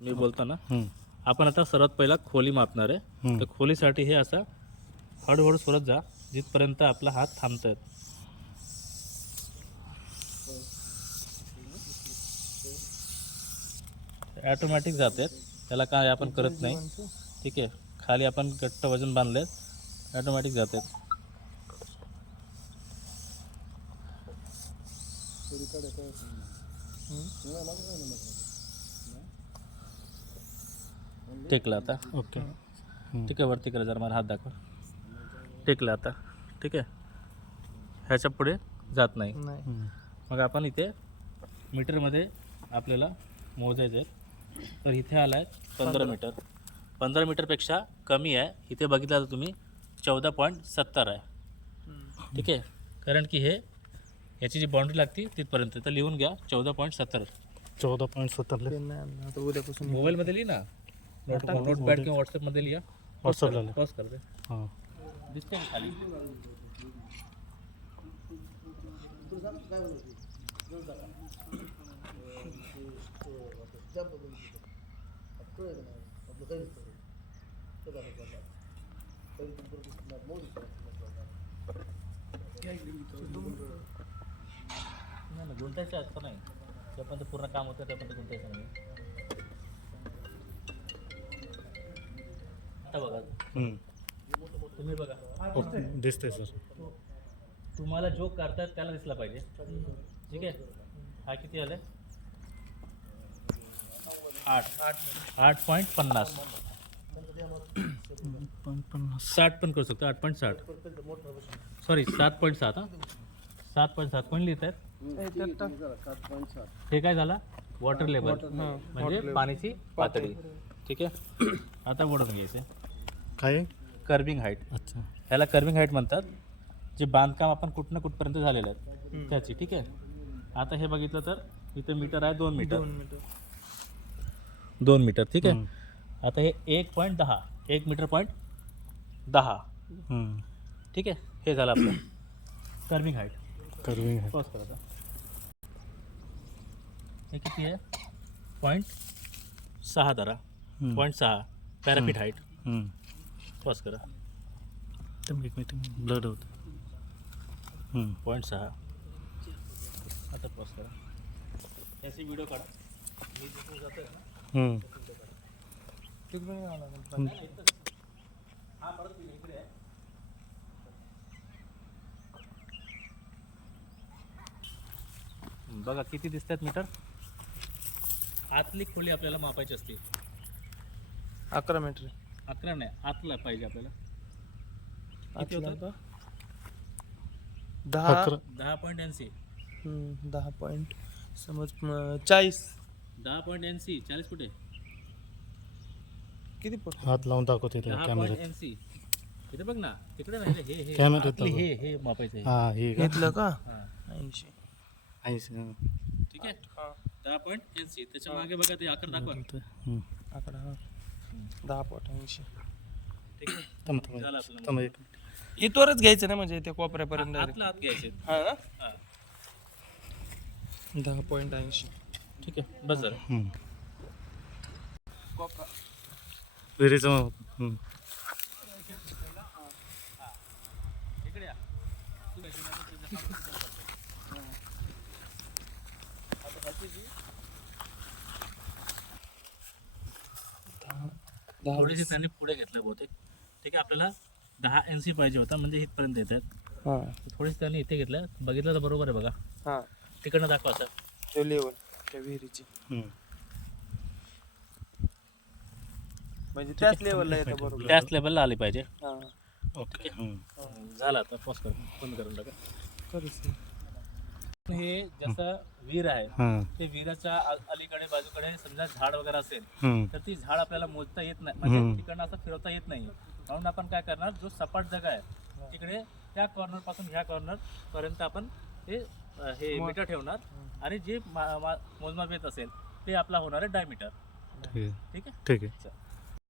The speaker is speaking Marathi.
मी बोलतो ना, आपण आता सर्वात पहिला खोली मापणार आहे. तर खोलीसाठी हे असं हळूहळू सोडत जा जिथपर्यंत आपला हात थांबतोय. ॲटोमॅटिक जाते, त्याला काय आपण करत नाही. ठीक आहे, खाली आपण घट्ट वजन बांधले, ॲटोमॅटिक जाते. टेकला आता. ओके. ठीक आहे, वरती करा जरा, मला हात दाखवा. टेकला आता. ठीक आहे, ह्याच्या पुढे जात नाही. मग आपण इथे मीटरमध्ये आपल्याला मोजायचं आहे. तर इथे आला आहे 15 मीटर. 15 मीटरपेक्षा कमी आहे. इथे बघितलं तर तुम्ही 14.70 आहे. ठीक आहे, कारण की हे याची जी बाउंड्री लागते तिथपर्यंत. तर लिहून घ्या 14.70. 14.70 उद्यापासून मोबाईलमध्ये लिही ना, नोटपॅड किंवा व्हॉट्सअपमध्ये लिहा. व्हॉट्सअपला पॉज करते. हां. दिसते ना खाली. नाही गुंतायचं असतं नाही, त्यापर्यंत पूर्ण काम होतं, त्यापर्यंत गुंतायचं नाही. आता बघा तुम्ही बघा. ओके, दिसतंय सर. तुम्हाला जो करतायत त्याला दिसला पाहिजे. ठीक आहे, हा किती आलं? 8.50. 60 पण करू शकतो. 8.60 सॉरी 7.7. हां 7.7 कोण लिहित आहेत? हे काय झाला? वॉटर लेवल म्हणजे पाण्याची पातळी. ठीक आहे, आता वळून घ्यायचं. काय? Curving height. अच्छा. ह्याला कर्विंग हाईट म्हणतात. जे बांधकाम आपण कुठं ना कुठपर्यंत झालेलं आहे त्याची. ठीक आहे, आता हे बघितलं तर इथे मीटर आहे 2 मीटर. 2 मीटर. ठीक आहे, आता हे 1.10 1 मीटर पॉईंट 10. ठीक आहे, हे झालं आपलं कर्विंग हाईट. कर्विंग आहे. पॉज करा. हे किती आहे? 0.6 धरा. 0.6 पॅरापीट हाईट. पॉज करा. एक मिनिट ब्लड होतं. 0.6. आता पॉज करा. याची व्हिडिओ काढा. मी जिथून जातोय ना हा परत इकडे आहे. बघा किती दिसतात मीटर. आतली खोली आपल्याला मापायची असते. 11 मीटर. 11 नाही, आतला पाहिजे आपल्याला. किती होतं? 10.80. 10 पॉईंट समज 40. 10.80. 40 कुठे? किती फूट? हात लावून दाखवते त्या कॅमेऱ्यात. 10.80. इथे बघ ना, तिकडे नाही रे, हे कॅमेऱ्यात आतली हे मापायचं आहे. हां हे का? घेतलं का? हां 80. 80. ठीक आहे, 10.80. त्याच्या मागे बघा ते आकार दाखवा. आकडा हा 10.80. ठीक आहे, झालं आपलं. थांबा एक. इथवरच घ्यायचं ना, म्हणजे ते कोपऱ्यापर्यंत direct. आतला आत घ्यायचे. हा ना? हां 10.80. ठीक आहे, बस झालं. कोपरा. विहिरीचं इकडे या. थोडीशी त्यांनी पुढे घेतलं बहुतेक. ठीक आहे, आपल्याला 10 NC पाहिजे होता, म्हणजे इथपर्यंत येतात. हा थोडीशी त्यांनी इथे घेतलं. बघितलं तर बरोबर आहे बघा. हा तिकडनं दाखवा सर. ते लेवल त्या विहिरीची, म्हणजे त्याच लेवलला येतं बरोबर. त्याच लेवलला आली पाहिजे. हा ओके, झालं. आता पॉज कर, बंद करून टाका. खरंच. हे जसं विहीर आहे, ते विहिराच्या अलीकडे बाजूकडे समजा झाड वगैरे असेल तर ती झाड आपल्याला मोजता येत नाही, म्हणजे तिकडनं असं फिरवता येत नाही. म्हणून आपण काय करणार, जो सपाट जागा आहे तिकडे त्या कॉर्नर पासून ह्या कॉर्नर पर्यंत आपण हे मीटर ठेवणार. आणि जे मोजमाप येत असेल ते आपला होणार आहे डायमीटर. ठीक आहे. ठीक आहे. ठीक आहे.